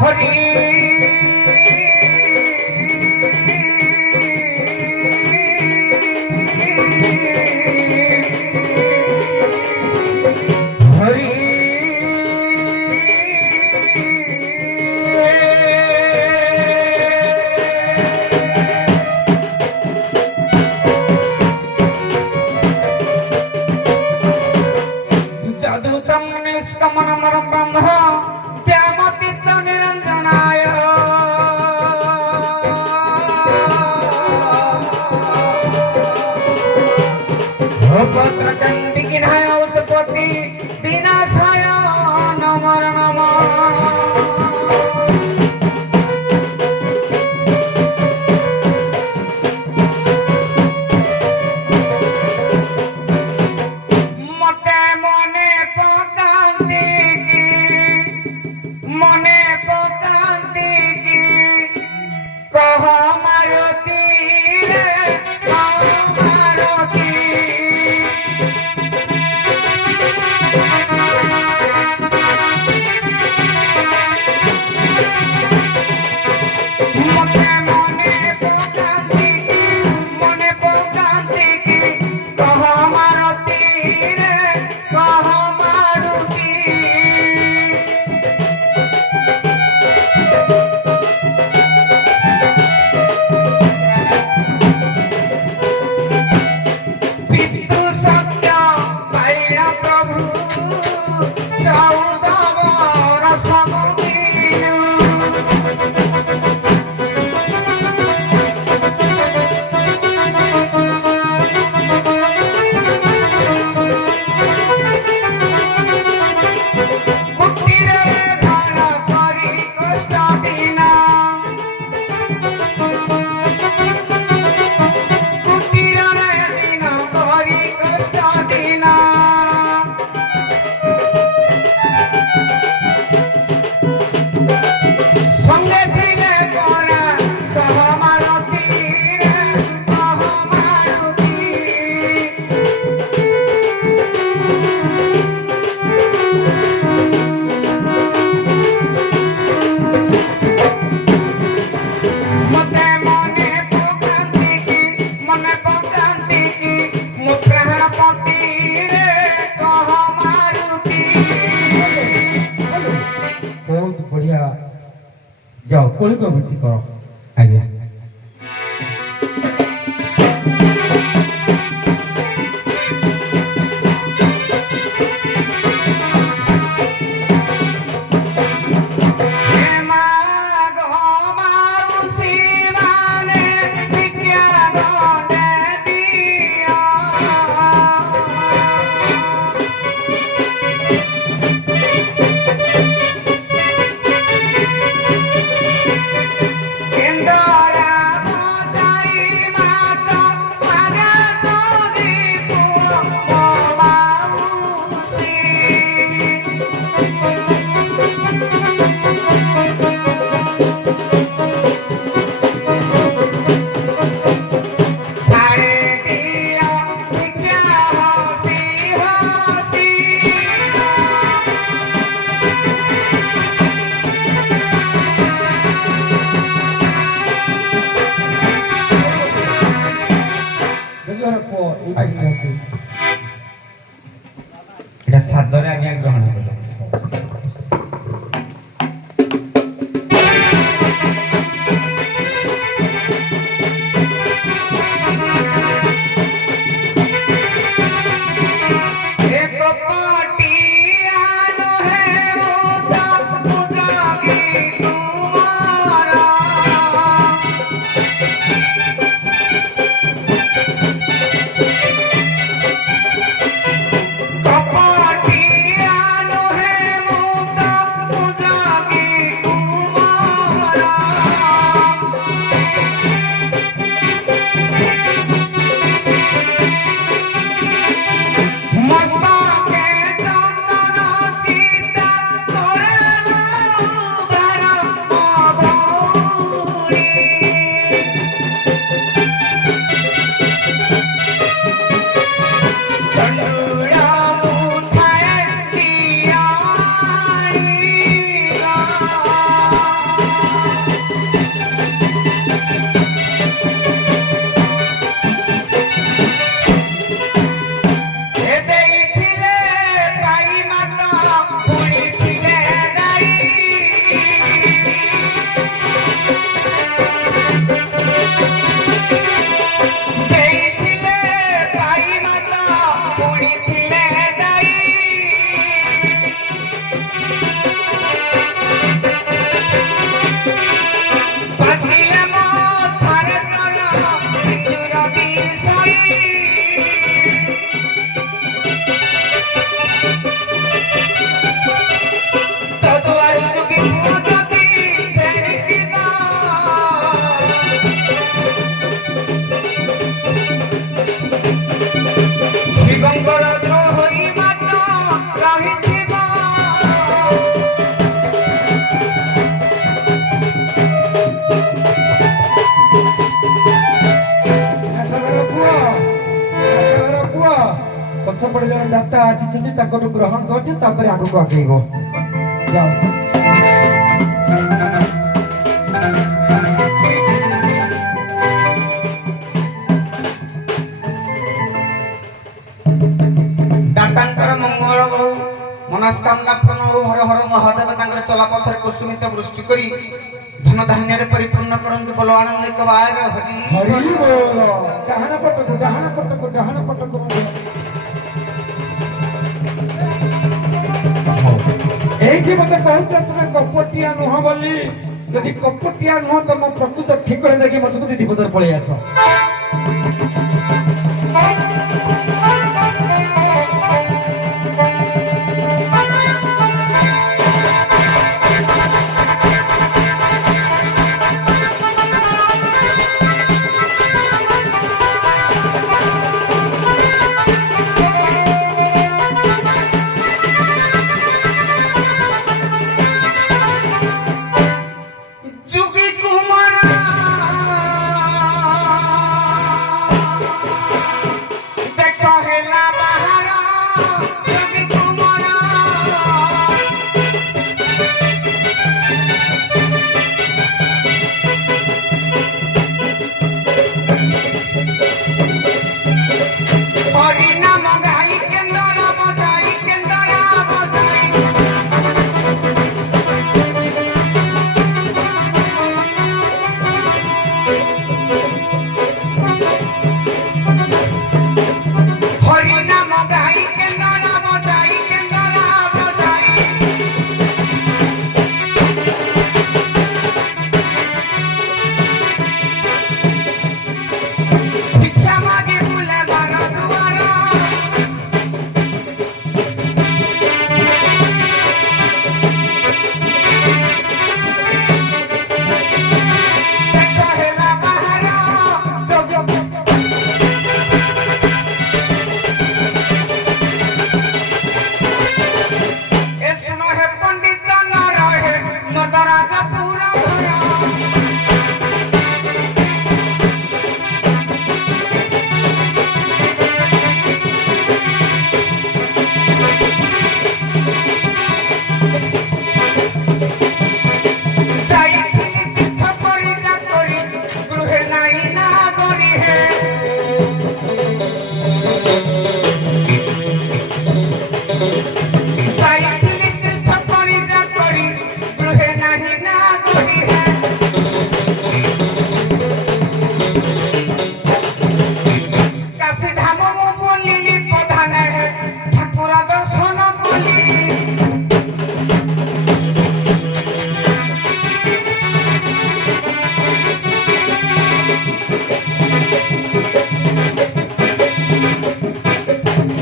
হরি হরি যদুতম নিষ্কমনমরম ব্রহ্ম ব্যামতীত নিরঞ্জনায় পত্রচণ্ডিকিনায় উৎপত্তি বিনাশায় নমো নমঃ। মতে মনে পকান্তি কি মনে পকান্তি কি কহ মারতি রে কহ মারতি মতে মনে পকান্তি কি মনে পকান্তি কি কহ মারতি রে কহ মারতি পিতৃ সত্য পাইল প্রভু চৌদ বরষ গমিনু কুটিরে ধন করি কষ্ট দিনা কুটিরে দিন করি কষ্ট দিনা সঙ্গে ছিলে পরা সহমারতি রে সহমারতি মতে মনে পকান্তি কি মনে পকান্তি কি মো প্রাণপতি রে কহ মারুতি। ବହୁତ ବଢିଆ ଯାଅ କଳିକ ଭକ୍ତି କର। ଆଜ୍ଞା ହେ ମା ଗୋ ମାଉସୀ ମାନେ ବିଜ୍ଞାନ ଦିଅ କେନ୍ଦର ସେପଟେ ଜଣେ ଦାତା ଆସିଛନ୍ତି ତାଙ୍କଠୁ ଗ୍ରହଣ କରିଦିଅ ତାପରେ ଆଗକୁ ଆଗେଇବ ଯାଅ ଦାତାଙ୍କର ମଙ୍ଗଳ ହଉ ମନସ୍କାମନା ପୂର୍ଣ୍ଣ ହଉ ହର ହର ମହାଦେବ ତାଙ୍କର ଚଲାପଥରେ କୁସୁମିତ ବୃଷ୍ଟି କରି ଧନ ଧାନ୍ୟରେ ପରିପୂର୍ଣ୍ଣ କରନ୍ତୁ ବୋଲ ଆନନ୍ଦ କବାର ହରି ହରି ବୋଲ ଡାହାଣ ପଟକୁ এইটি মতে কହୁଛ তুমি কপটিয়া নୁହ ବୋଲି ଯଦି କପଟିଆ ନୁହ ତମ ପ୍ରକୃତ ଠିକଣା ଦେଇକି ମତେ ଦିଦି ପଦର ପଳେଇ ଆସ ଯୁଗୀ କୁମାର ଦେଖ ହେଲା ବାହାର ଯୁଗୀ କୁମାର হরি নাম গাই কেন্দ্র বজাই কেন্দ্র বজাই হরি নাম গাই কেন্দ্র বজাই কেন্দ্র বজাই ভিক্ষা মাগে বুলে বার দুয়ার দেখো হেলা বাহার যোগ এ শুনো হে পণ্ডিত ন রহে মর্দরাজ পুরা ঘর যাইଥିଲି তীর্থ পরিজা করি গৃহে নাই না গরি হে যাইଥିଲି তীর্থ পরিজা করি গৃহে নাই না গরি হে কাশী ধাম মু বলিলি প্রধান হে ঠাকুর দর্শন কলি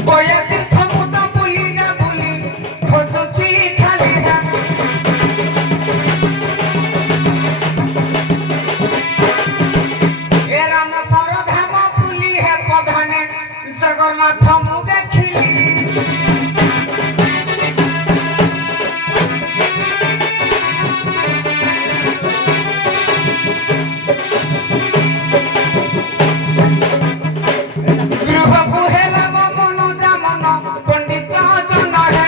বয়া তীর্থ মুদ বুলি যা বুলি খোঁজুছি খালি হে এ রাম সরধাম বুলি হে প্রধানে জগন্নাথ মু দেখিলি গৃহবু হেলা মনু জামন পণ্ডিত জন হে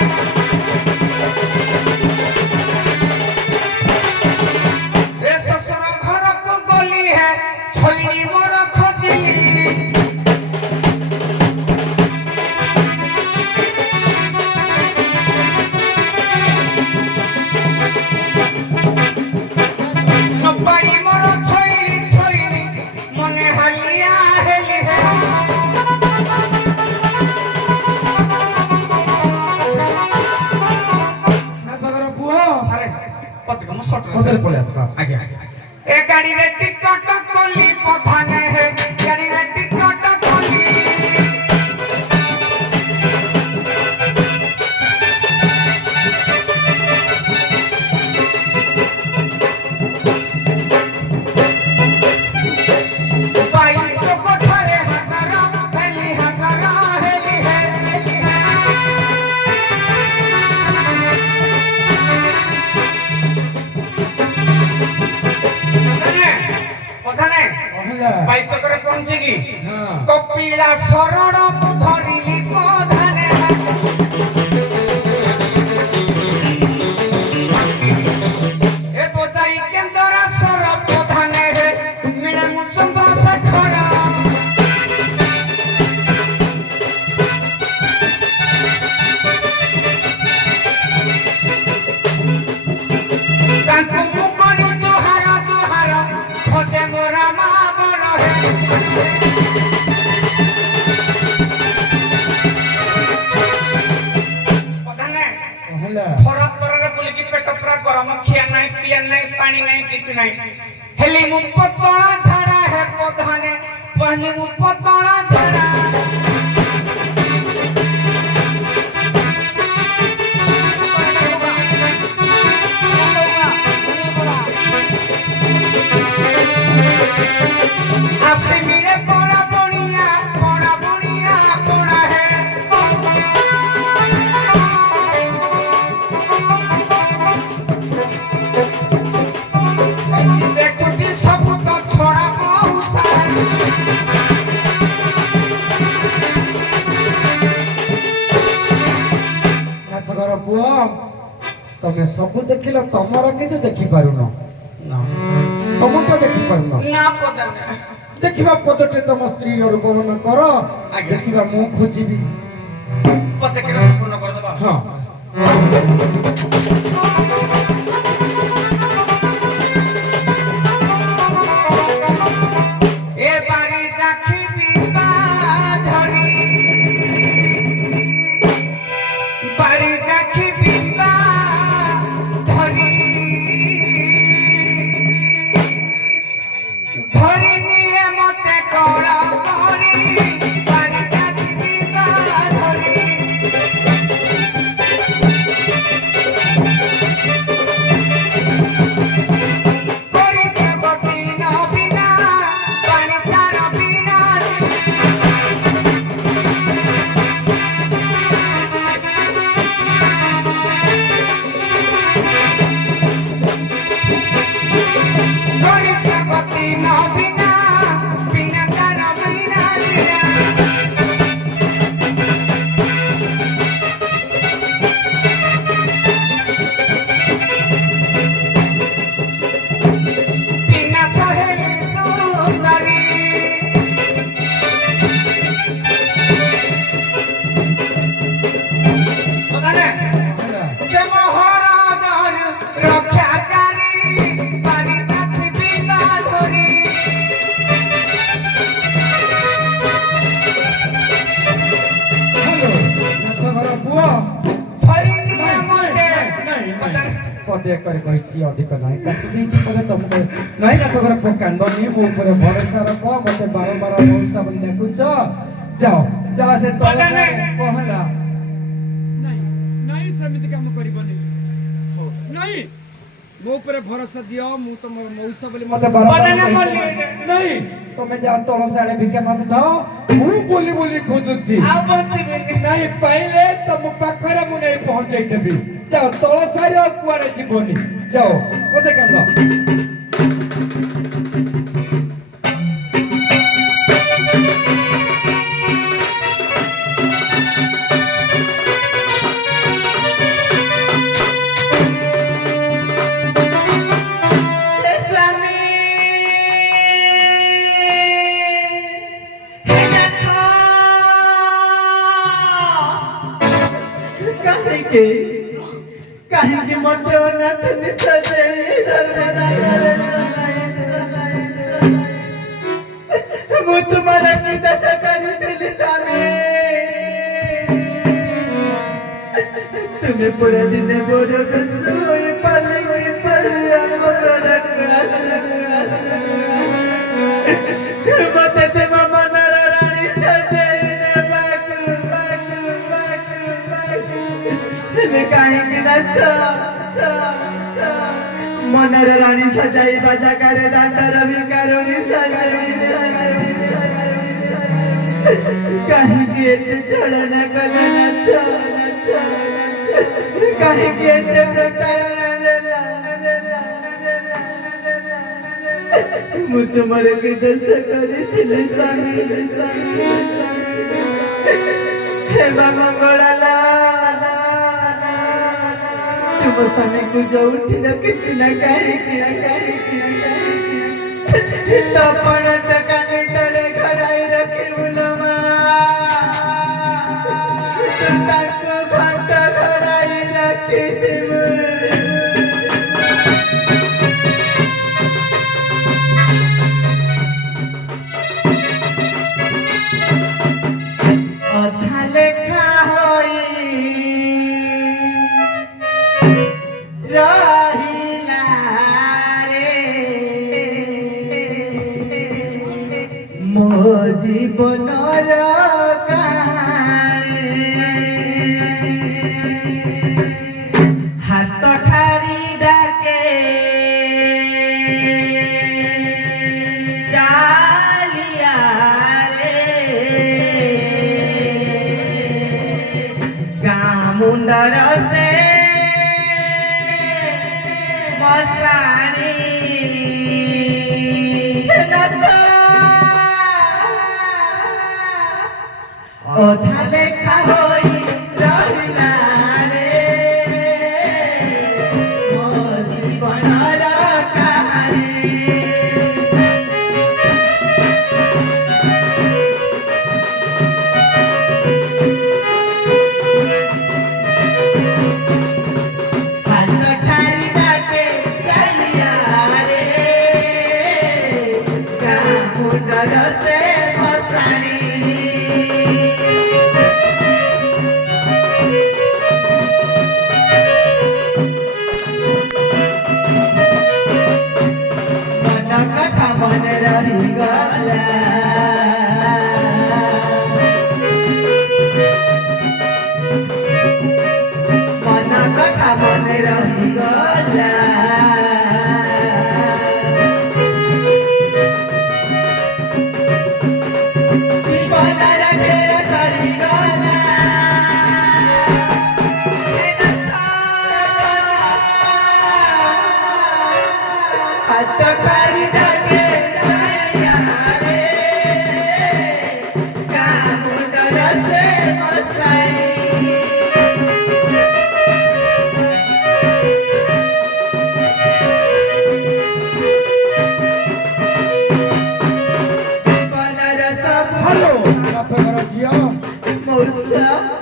এ শ্বশুর ঘরকু গলি হে ছইনি মোর খোঁজিলি নবাই মোর ছইনি ছইনি মনে হালিয়া হেলি হে ନା ତମର ପୁଅ ସାରେ ପତିକ ମୁଁ ସଟ ପଦରେ ପଳେଇ ଆସ ବାସ ଆଜ୍ଞା ଏ ଗାଡ଼ିରେ ଟିକଟ କଲି ପ୍ରଧାନ ହେ ଗାଡ଼ିରେ ଟିକଟ କଲି ବାଇ ଚୋକଠାରେ ହାଜର ହେଲି হে ପ୍ରଧାନେ କହିଲା ବାଇ ଚକରେ ପହଞ୍ଚିକି ହଁ କପିଳା ଶରଣ ମୁଁ ଧରିଲି ପ୍ରଧାନେ पानी नहीं किछ नहीं हेली मु पतला झाड़ा है पौधाने पहली मु पतला झाड़ा आसे मिले बड़ा बढ़िया बड़ा है देखो जी सब तो छोड़ा मौसा ନାଥଘର ପୁଅ ତମେ ସବୁ ଦେଖିଲ ତମର କିନ୍ତୁ ଦେଖିପାରୁନ ତମଟା ଦେଖିପାରୁନ ना पदन ଦେଖିବା ପଦଟେ ତମ ସ୍ତ୍ରୀର ରୂପ ବର୍ଣ୍ଣନ କର ଆଜ୍ଞା। ଦେଖିବା ମୁଁ ଖୋଜିବି पते के संपूर्ण कर दबा ହଁ ए बारी जाखी बिबा धरी बारी जाखी बिबा धरी धरी निये मते कळा धरी बारी जाखी बिबा धरी करी देवती न बिना पानी तार बिना करी देवती न बिना बिना तार बिना बिना सहेली सुंदरी ओदाने से मोहरादर रक्षाकारी पानी जाखी बिना धरी ହ୍ୟାଲୋ ନାଥଘର ପୁଅ ଧରି ନିଏ ମତେ ଓଦାନେ ପଦେ କରି କହିଛି ଅଧିକ ନାହିଁ କାଟି ଦେଇଛି ପଦେ ତମକୁ ନାହିଁ ନାଥଘର ପୁଅ କାନ୍ଦନି ମୋ ଉପରେ ଭରସା ରଖ ମତେ ବାରମ୍ବାର ମଉସା ବୋଲି ଡାକୁଛ ଯାଅ ଯାଅ ସେ ତଳେ କହଲା ନାଇଁ ନାଇଁ ସେମିତି କାମ କରିବନି ନାଇଁ ମୋ ଉପରେ ଭରସା ଦିଅ ମୁଁ ତମର ମଉସା ବୋଲି ମତେ ପଦନେ ବାରମ୍ବାର ବୋଲି ନାଇଁ ତମେ ଯାଅ ତଳ ସାଡେ ଭିକ୍ଷା ମାଗୁଥାଅ ମୁଁ ବୋଲି ବୋଲି ଖୋଜୁଛି ଆଉ ବଞ୍ଚିବେନି ନାଇଁ ପାଇଲେ ତମ ପାଖରେ ମୁଁ ନେଇ ପହଞ୍ଚେଇ ଦେବି ଯାଅ ତଳ ସାରି ଆଉ କୁଆଡେ ଯିବନି ଯାଅ ମତେ କାନ୍ଦ हे स्वामी हे नाथ काहे के मते अनाथ निसजे धर्मदारे चलाई मु तुम्हारा की दशा करी दिली स्वामी तुम्हें पूरा दिन बोरो सोई पाले की चलिया मोर मते ते मामा नारा रानी सजाइने बाकु हेले काहे की नाथ मनर रानी सजाई बाजा करे दांडर भिकारुणी सजाई काहे की एते छळन कलनाथ काहे की एते प्रतारणा देला मु तुमर के दस करिथिले स्वामी हे मंगला तुम स्वामी को जो उठी रखी न काहे की तो पण तकाने तळे घडाई रखी बुलमा तो ताको घंट घडाई रखी दिमु अधा लेखा होई रहिला জীবনর কাহাণী হাত ঠারি ডাকে চালিয়া রে গাঁ মুন্ডর ସେ ମଶାଣି ଅଧା ଲେଖା ହୋଇ ରହିଲା ରେ ମୋ ଜୀବନର କାହାଣୀ ହାତ ଠାରି ଡାକେ ଚାଲିଆ ରେ ଗାଁ ମୁଣ୍ଡର ସେ ମଶାଣି ମନେ ରହିଗଲା ମନ କଥା ମନେ ରହିଗଲା ଜୀବନର ଖେଳ ସରିଗଲା ହାତ ଠାରି ଡାକେ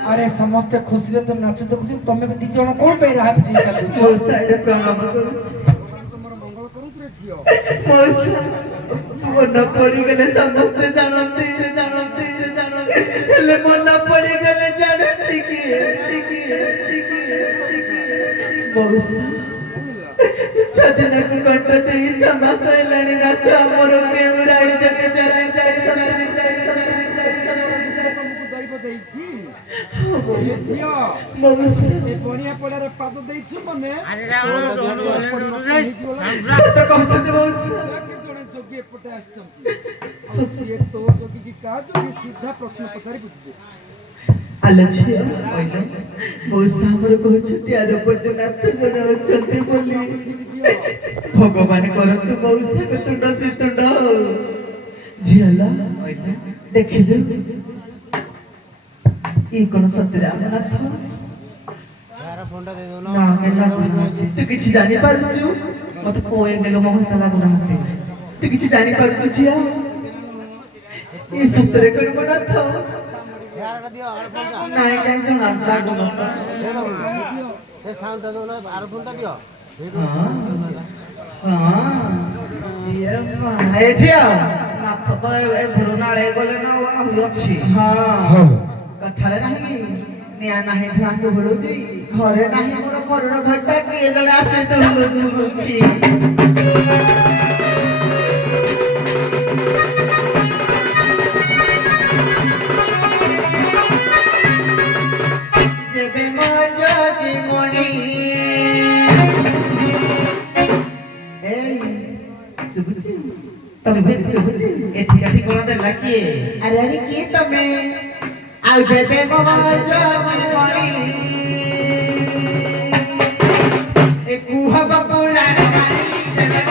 अरे समस्ते खुशी रे तो नाच देखु तमे दी जण कोन पे हाथ दी सकु मौसा रे प्रणाम करूछी तमर मंगल करू रे झियो मौसा मन पड़ी गले समस्ते जानती ले मन पड़ी गले जानती की मौसा छदिना को कंठ देई क्षमा सैलानी नाथ हमर केउराई जके चले जाई बनिया पड़ारे पाद देइछु मने सत कहछते मौसा जणे जोगी एपटे आछंती से तो जोगी की का जोगी सीधा प्रश्न पचारि बुझबे आलझिया मौसा हमर कहछती आर पटे नाथ जण अछंती बोली भगवान करंतु मौसा को तुंड से तुंड झियाला देखिले ई कोन सतरे अमनाथ यार फोनटा दे दो ना केला तू किछि जानि पारुछु मते कोए गेलो मो हता लागु नाते तू किछि जानि पारुछु झिया ई सतरे कोन मनाथ यार दियो यार फोनटा नाइ काई जणा लागु ए साउंडटा दो ना यार फोनटा दियो हां ये मा हे झिया नाथ तो ए धुरनाळे गले ना आहुरी अछि हां कथारे नाही निया नाही ध्यान बोलुजी घरे नाही मोर घरर घटा किए जणे आसे तो बोलुजी जेबे मजा की मोणी एई सुबुची एठी ठिकाना देला किए अरे की तमे आउ जेबे मजा की मोणी ए कुहा बपुराण गाणी जेबे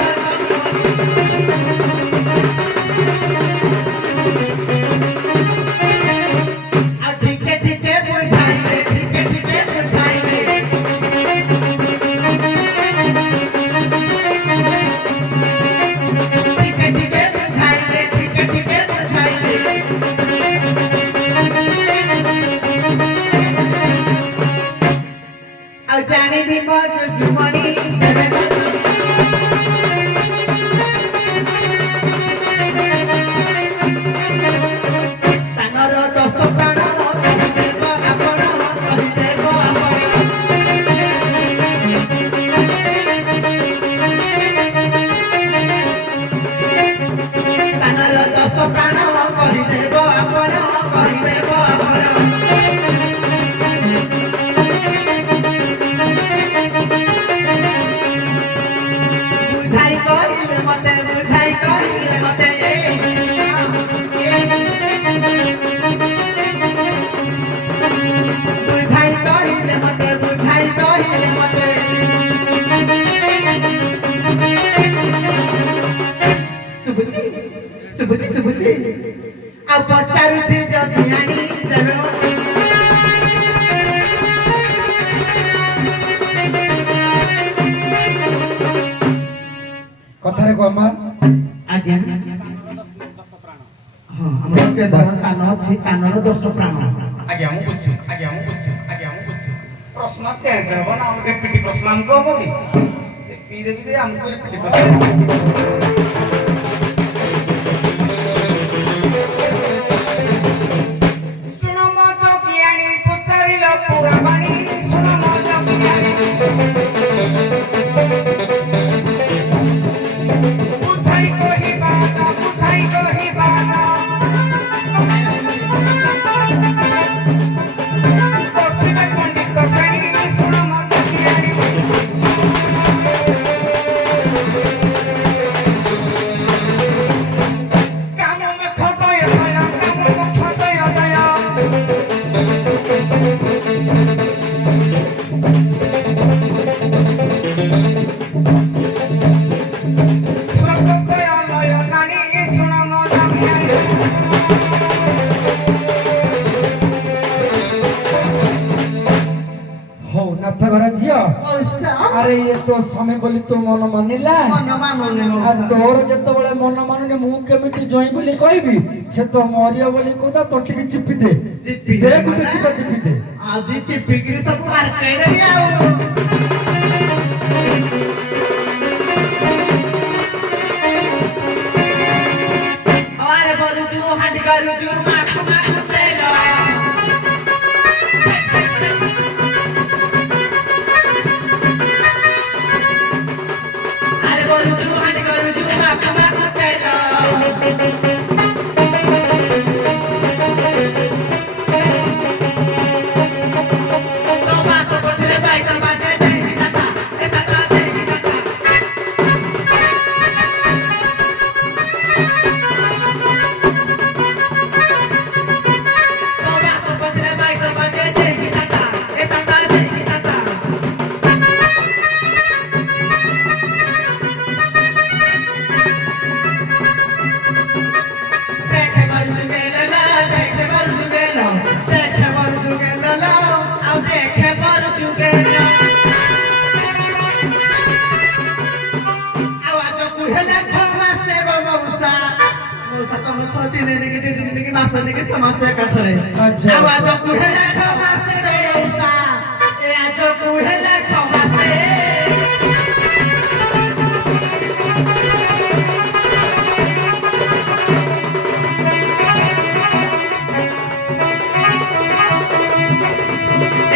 जानी भी मौज की मणि ପଚାରୁଛି ଯଦି ଆଣି ଦେବେ କଥାରେ କମା ଆଜ୍ଞା ହଁ ଆମର କେଦାର କାନ ଅଛି କାନର 10 ପ୍ରାଣ ଆଜ୍ଞା ମୁଁ ବୁଝିବି ପ୍ରଶ୍ନ ଚେଞ୍ଜ ହବ ନା ଆଉ ରିପିଟ୍ ପ୍ରଶ୍ନ ଆମକୁ ହବ କି ପିଇ ଦେବି ଯେ ଆମକୁ ରିପିଟ୍ ପ୍ରଶ୍ନ ଶୁଣ ମୋ ଜଗିଆଣି ପଚାରିଲ ପୁରା ବାଣୀ ଶୁଣ ମୋ ଜଗିଆଣି ବୁଝାଇ କହିବା ବସିବେ ପଣ୍ଡିତ ଶ୍ରେଣୀ ଶୁଣ ମୋ ଜଗିଆଣି କାମ ମୁଖ ଦୟ ସ୍ରୋତ ଦୟ ଲୟ ଜାଣି ଶୁଣ ମୋ ଜଗିଆଣି ହଉ ନାଥ ଘର ଝିଅ ପଇସା ଆରେ ଇଏ ତ ସ୍ୱାମୀ ବୋଲି ତୋ ମନ ମାନିଲା ମନ ମାନୁନି ଆଉ ମଉସା ତୋର ଯେତେବେଳେ ମନ ମାନୁନି ମୁଁ କେମିତି ଜଇଁ ବୋଲି କହିବି ସେ ତ ମରିବ ବୋଲି କହୁଥା ତ ଟିକେ ଚିପି ଦେ ଚିପି ଦେ ଦେ ଗୋଟେ ମାନେ? ଚିପା ଚିପି ଦେ ଆଜି ଚିପିକିରି ସବୁ ମାର୍କେଇ ଦେବି ଆଉ ଆରେ ବରୁଛୁ ହାଣ୍ଡି କରୁଛୁ ମାଖ ମାଖ ତେଲ ଆରେ ବରୁଛୁ ହାଣ୍ଡି କରୁଛୁ ମାଖ ମାଖ ତେଲ ତୋ ବାପ ପଛରେ ବାଇ ତୋ ବାଜରେ ଦେହି କାଟା ଏ କାଟା ଦେହି କାଟା ତୋ ବାପ ପଛରେ ବାଇ ତୋ ବାଜରେ ଦେହି କାଟା ଏ କାଟା ଦେହି କାଟା দেখে বারুদু গেলালা দেখে বারুদু গেল দেখে বারুদু গেলালা আও দেখে বারুদু গেল আও আজ কুহেলা ছ মাসে গো মৌসা মৌসা তম ছ দিন নিকি দিন নিকি মাস নিকি ছ মাসে কাথরে আচ্ছা। আও আজ কুহেলা ছ মাসে গো মৌসা এ আজ কুহেলা ছ মাসে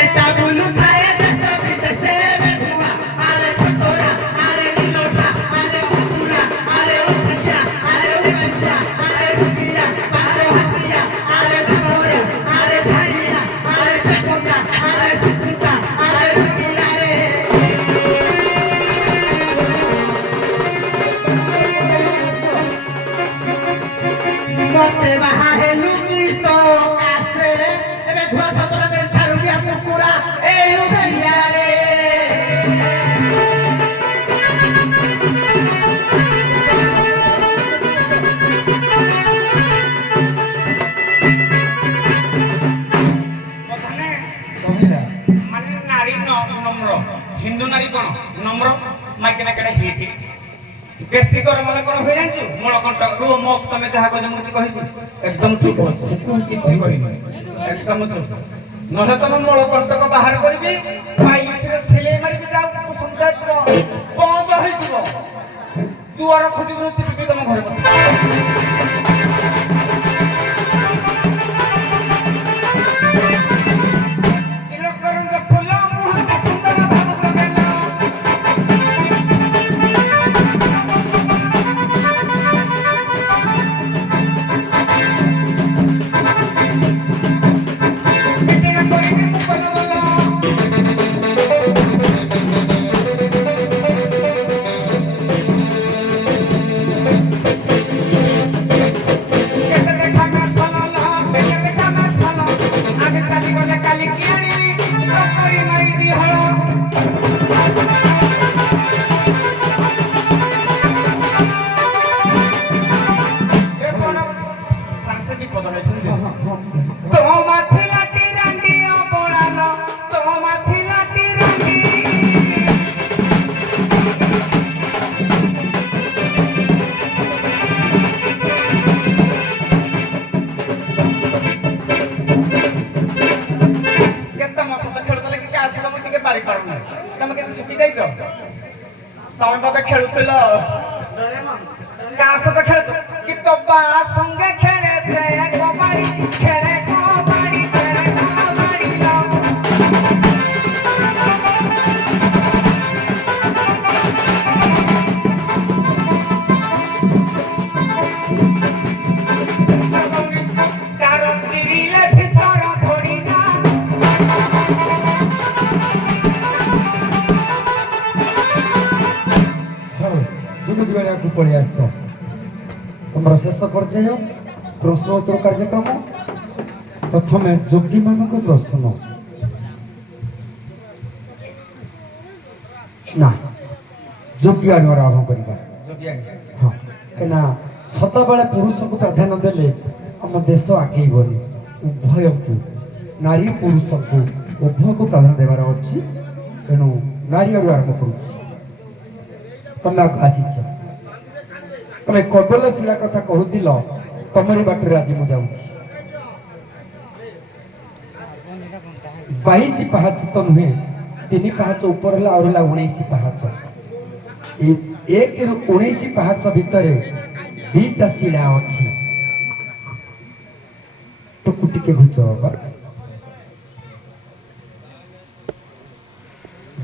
এটা বুলু থায়ে দেশ বিদেশে বেধুয়া আরে ছোটরা আরে নীলটা আরে কুকুরা আরে উঠিয়া আরে উঠিয়া আরে রুকিয়া আরে হাসিয়া আরে ধোয়া আরে ধাইয়া আরে টেকোয়া আরে সুকুটা আরে রুকিয়া রে মতে বাহা হেলু কি সকাসে এবে ধোয়া ছোটরা বেশ ধারুকিয়া কুকুরা এই উঠিয়া রে ପ୍ରଧାନେ କହିଲା ମାନେ ନାରୀ ନମ୍ର ହିନ୍ଦୁ ନାରୀ କଣ ନମ୍ର ମାଇକିନା କେଡେ ହିଟ୍ ବେଶୀ ଗରମ ହେଲେ କଣ ହୁଏ ଜାଣିଛୁ ମୂଳକଣ୍ଠ ରୁହ ମୋ ତମେ ଯାହା କହୁଛ ମୁଁ କିଛି କହିଛି ଏକଦମ ଚୁପ ଅଛ କିଛି କହିନି ଏକଦମ ଚୁପ ନହେଲେ ତମ ମୂଳକଣ୍ଟକ ବାହାର କରିବି ପାଇଲିସରେ ସିଲେଇ ମାରିବି ଯାଉ ସନ୍ଧ୍ୟା ବନ୍ଦ ହେଇଯିବ ଦୁଆର ଖୋଜିବୁ ଚିପିବି ତମ ଘରେ ବସି ଇଲୋକରଞ୍ଜ ଫୁଲ ମୁହଁଟା ସୁନ୍ଦର ଭାବୁଛ ଗେଲ ମିଟିଂ କରିବି ମୁଁ କଲ ଭଲ ଖେଳୁଥିଲ କାହା ସହିତ ଖେଳୁଥିଲ କି ତୋ ବା ସଙ୍ଗେ ଖେଳେ କବାଡି ଖେଳେ କବାଡି ଖେଳେ କବାଡି ତାର ଚିରିଲେ ଭିତର ଧୋଡିନା जुग जुगाड़िया पड़े आस तुम शेष पर्याय प्रश्नोत्तर कार्यक्रम प्रथम जोगी मान प्रश्न ना जोगी आनिबार आरंभ करवा हाँ कहीं सदाबले पुरुष को प्राधान्य देले आम देश आगेबनी उभय को नारी पुरुष को उभय को प्राधान्य देवार अच्छी तेणु नारी आड़ आरंभ करुँ तमें आसीच तमें कबलशिला कथा कहूल तमरी बाटर आज मुझे 22 पाहाच तो नुहे 3 पाहाच ऊपर है 19 पाहाच 1 ରୁ 19 पाहाच भितर 2टा शिला अच्छी टुकु टिके घुच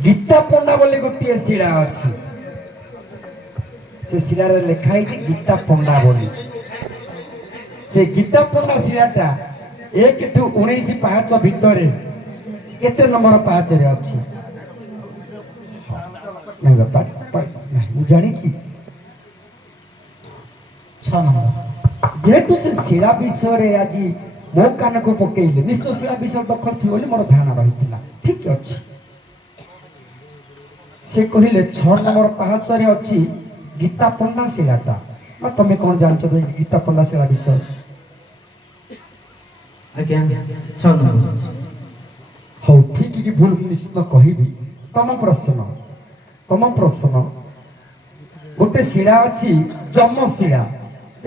गीता पंडा बोले गोटे शिला अच्छी से शिलार लिखाई गीता पंडा बोली से गीता पंडा शिलाटा 1 ଠୁ 19 पाहाच भितर केते नंबर पाहाच रे अछि नहीं बापा नहीं जानी छी 6 नंबर जेतु से शिला विषय रे आज मो कान को पकेइले निश्चय शिला विषय दखल थी बोली मोर धारणा रहितिला ठीक अछि से कहिले 6 नंबर पाहाच रे अछि गीता पंडा शिलाटा तमें कौन जानछ गीता पंडा शिला विषय आज्ञा 6 नंबर हौ ठीक कि भूल निश्चित कहबी तम प्रश्न गोटे शिला अच्छी जम शिला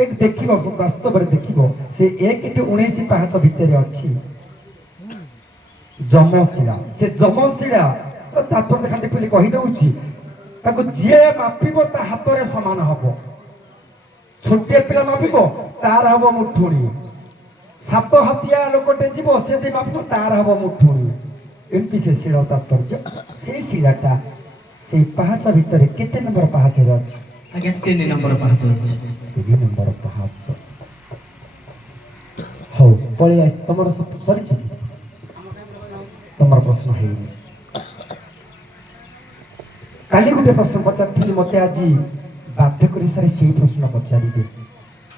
एक देखिबो वास्तव में देखिबो से 1 ଠୁ 19 पाहाच भितर अच्छी जम शिला से जम शिला तात्पर्य खाली पहले कही दउची ताको जे मापिबो ता हाथ रे समान हबो छोटे पिला मापिबो तार हबो मुठुणी 7 हाथिया लोकटे जीवो से दे मापिबो तार हबो मुठुणी एमती से शिला तात्पर्य से शिलाटा से पाहाच भितर केते नंबर पाहाच रे अछि आज्ञा 3 नंबर पाहाच अछि 3 नंबर पाहाच हो पळे तमर सब सरी छी तमर प्रश्न है काली गोटे प्रश्न पचारि मत आज बाध्य कर सारी से प्रश्न पचारे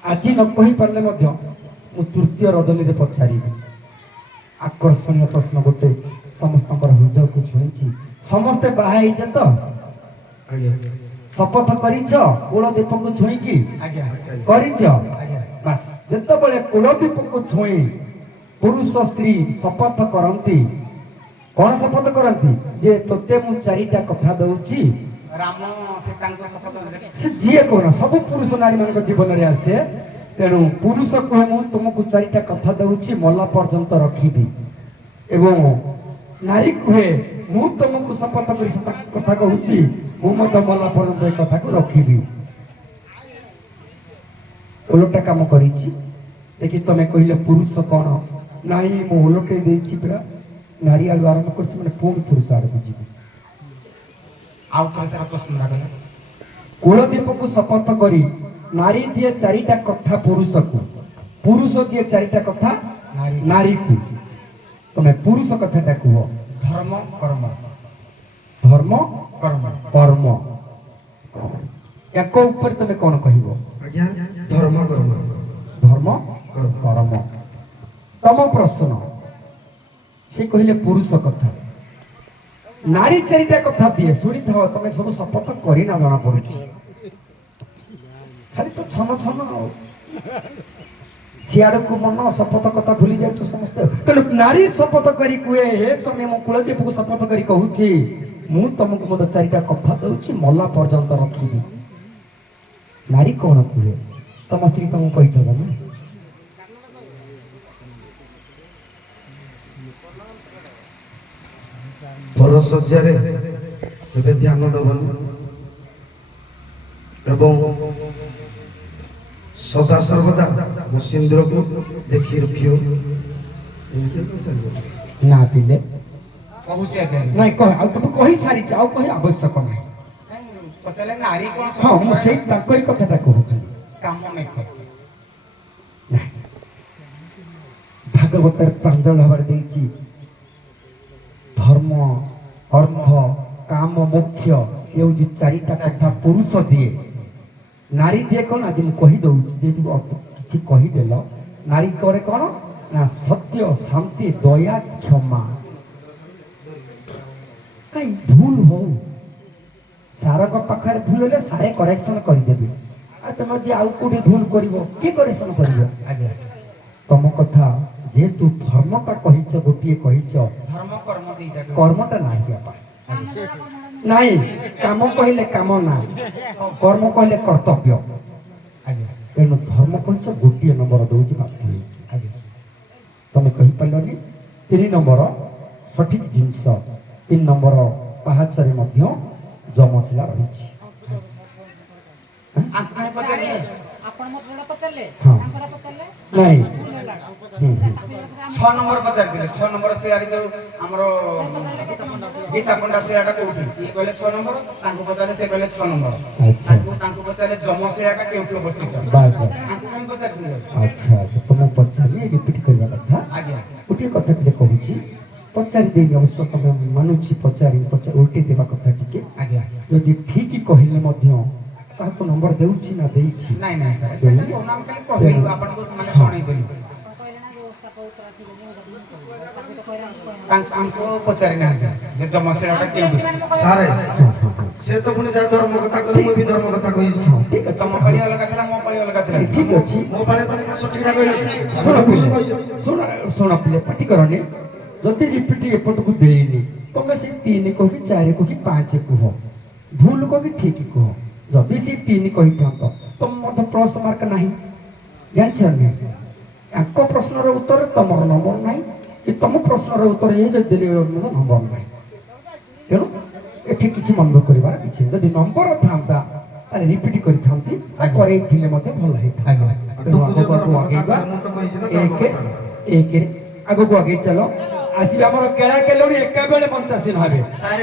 आज न कही पारे मु तृतीय रजनी पचारि आकर्षणीय प्रश्न गोटे समस्त हृदय को छुई समस्ते बाहा तो शपथ करिछ कुलदीप को छुईकी करिछ बस जेतबेले कुलदीप को छुई पुरुष स्त्री शपथ करती कौन शपथ करती जे तोते मु 4टा कथा दउची राम सीता को शपथ से जीए कोना सब पुरुष नारी मान जीवन रे आसे तेणु पुरुष कहे मु तुमको 4टा कथा दउची मल्ला पर्यंत रखिबी एवं नारी कहे मु तुमको शपथ कर कथा कहूची मु मत मल्ला पर्यंत कथा को रखिबी ओलटा काम करिची देखि तमे कहिले पुरुष कोन नाही मु ओलटे देची पुरा नारी आलु आरंभ करछि माने पूर्ण पुरुष आड़ बुझिबी आउ कसा प्रश्न लागला कुलदीप को शपथ करी नारी दिए 4टा कथा पुरुष दिए 4टा कथा नारी को तमे पुरुष कथाटा कह धर्म कर्म कर्म एक ऊपर तमे कोन कहिबो आज्ञा धर्म कर्म तम प्रश्न से कहले पुरुष कथा नारी 4टा कथा दिए शुणी था तमें सब शपथ करी ना जाना पड़ू खाली तो छन सियाड़ को मन शपथ कथा भूली जाए समस्ते तेणु नारी शपथ करी कहे हे स्वामी मो कुलदीप को शपथ करी कहूची मु तुमको मत 4टा कथा दउची मल्ला पर्यंत रखिबी नारी कौन कहे तम स्त्री तुमको कही ना परशଯ୍ୟାରେ ଏବେ ଧ୍ୟାନ ଦବନି ଏବଂ ସଦା ସର୍ବଦା ମୋ ସିନ୍ଦୁରକୁ ଦେଖି ରଖିବ ଏମିତି ଚାଲିବ। ନା ପିଲେ କହୁଛି ଆଜ୍ଞା ନାଇଁ କହ ଆଉ ତମେ କହି ସାରିଛ ଆଉ କହି ଆବଶ୍ୟକ ନାହିଁ। ପଚାରିଲେ ନାରୀ କଣ ହଁ ମୁଁ ସେଇ ତାଙ୍କରି କଥାଟା କହୁ ଖାଲି କାମ ମେଖ ନାହିଁ। ଭାଗବତରେ ପ୍ରାଞ୍ଜଳ ଭାବରେ ଦେଇଛି ଧର୍ମ ଅର୍ଥ କାମ ମୋକ୍ଷ ଏ ହେଉଛି ଚାରିଟା କଥା ପୁରୁଷ ଦିଏ। ନାରୀ ଦିଏ କଣ ଆଜି ମୁଁ କହିଦଉଛି ଯେହେତୁ କିଛି କହିଦେଲ ନାରୀ କରେ କଣ ନା ସତ୍ୟ ଶାନ୍ତି ଦୟା କ୍ଷମା। କାଇଁ ଭୁଲ ହଉ ସାରଙ୍କ ପାଖରେ ଭୁଲ ହେଲେ ସାରେ କରେକ୍ସନ କରିଦେବେ। ଆଉ ତମେ ଯଦି ଆଉ କୋଉଠି ଭୁଲ କରିବ କିଏ କରେକ୍ସନ କରିବ? ଆଜ୍ଞା ତମ କଥା ଯେହେତୁ ଧର୍ମଟା କହିଛ ଗୋଟିଏ କହିଛ ଧର୍ମ କର୍ମ ଦିଟା କର୍ମଟା ନାହିଁ ବାପା ନାଇଁ କାମ କହିଲେ କାମ ନାହିଁ କର୍ମ କହିଲେ କର୍ତ୍ତବ୍ୟ। ଆଜ୍ଞା ତେଣୁ ଧର୍ମ କହିଛ ଗୋଟିଏ ନମ୍ବର ଦଉଛି ବାଧ୍ୟ ହେଇକି। ଆଜ୍ଞା ତମେ କହିପାରିଲନି 3 ନମ୍ବର ସଠିକ ଜିନିଷ 3 ନମ୍ବର ପାହାଚରେ ମଧ୍ୟ ଯମଶିଳା ରହିଛି। ଆଙ୍କୁ କାହିଁ ପଚାରିଲେ ଆପଣ ମତେ ଯୋଉଟା ପଚାରିଲେ ହଁ। ତାଙ୍କର ପଚାରିଲେ ନାଇଁ ଭୁଲ ହେଲା। ହୁଁ, ହୁଁ। 6 ନମ୍ବର ପଚାରିଥିଲେ 6 ନମ୍ବର ଶିଳାରେ ଯୋଉ ଆମର ଗୀତା ପଣ୍ଡା ଶିଳାଟା କୋଉଠି ଇଏ କହିଲେ 6 ନମ୍ବର ତାଙ୍କୁ ପଚାରିଲେ ସେ କହିଲେ 6 ନମ୍ବର ଆଚ୍ଛା ତାଙ୍କୁ ପଚାରିଲେ ଯମ ଶିଳାଟା କେଉଁଠି ଅବସ୍ଥିତ ବାସ୍ ବାସ୍ ଆଙ୍କୁ କାହିଁ ପଚାରିଥିଲେ ଆଚ୍ଛା ଆଚ୍ଛା ତମେ ପଚାରି ରିପିଟ୍ କରିବା କଥା। ଆଜ୍ଞା ଗୋଟିଏ କଥା ଟିକେ କହୁଛି ପଚାରି ଦେଇନି ଅବଶ୍ୟ ତମେ ମାନୁଛି ଉଲ୍ଟେଇ ଦେବା କଥା ଟିକେ ଆଜ୍ଞା ଯଦି ଠିକ କହିଲେ ମଧ୍ୟ କାହାକୁ ନମ୍ବର ଦେଉଛି ନା ଦେଇଛି ନାଇଁ ନାଇଁ ସାର୍ ସେଟା କହୁନା ଆମେ ଖାଲି କହିଲୁ ଆପଣଙ୍କୁ ମାନେ ଜଣେଇଦେଲୁ ଆପଣ କହିଲେ ନା ଯୋଉ ସ୍ଥାପ ଉତ୍ତର ଥିବ ଯେ ମୁଁ ତାକୁ କହିବି ତାକୁ ତ କହିଲେ ଆମେ କହିବୁ। ତାଙ୍କୁ ପଚାରି ନାହାନ୍ତି ଯେ ଯମ ଶିଳାଟା କେଉଁଠି ସାରେ ହଁ ହଁ ହଁ ସେ ତ ପୁଣି ଯାହା ଧର୍ମ କଥା କହିଲେ ମୁଁ ବି ଧର୍ମ କଥା କହିଛି। ହଁ ଠିକ ଅଛି ତମ ପାଳି ଅଲଗା ଥିଲା ମୋ ପାଳି ଅଲଗା ଥିଲା ଠିକ ଅଛି ମୋ ପାଖରେ ତମେ ସଠିକଟା କହିଲ ଶୁଣ ଭୁଲ ପିଲେ କହିଛ। ଶୁଣ ପିଲେ ପାଟି କରନି ଯଦି ରିପିଟ୍ ଏପଟକୁ ଦେଇନି ତମେ ସେଇ 3 କହୁ କି 4 କହୁ କି 5 କୁହ ଭୁଲ କହ କି ଠିକ କୁହ। ଯଦି ସେଇ 3 କହିଥାନ୍ତ ତମ ମଧ୍ୟ ପ୍ଲସ୍ ମାର୍କ ନାହିଁ ଜାଣିଛ ନା ତାଙ୍କ ପ୍ରଶ୍ନର ଉତ୍ତର ତମର ନମ୍ବର ନାହିଁ କି ତମ ପ୍ରଶ୍ନର ଉତ୍ତର ଏ ଯଦି ଦେଲେ ମଧ୍ୟ ନମ୍ବର ନାହିଁ। ତେଣୁ ଏଠି କିଛି ମନ ଦୁଃଖ କରିବାର କିଛି ନାହିଁ। ଯଦି ନମ୍ବର ଥାନ୍ତା ତାହେଲେ ରିପିଟ୍ କରିଥାନ୍ତି କରେଇଥିଲେ ମଧ୍ୟ ଭଲ ହେଇଥାନ୍ତା। ତେଣୁ ଆଗକୁ ଆଗେଇବା ଏକରେ ଆଗକୁ ଆଗେଇ ଚାଲ ଆସିବେ ଆମର କେଳା କେଲୋଣି ଏକା ବେଳେ 85 ହେବେ। ସାର୍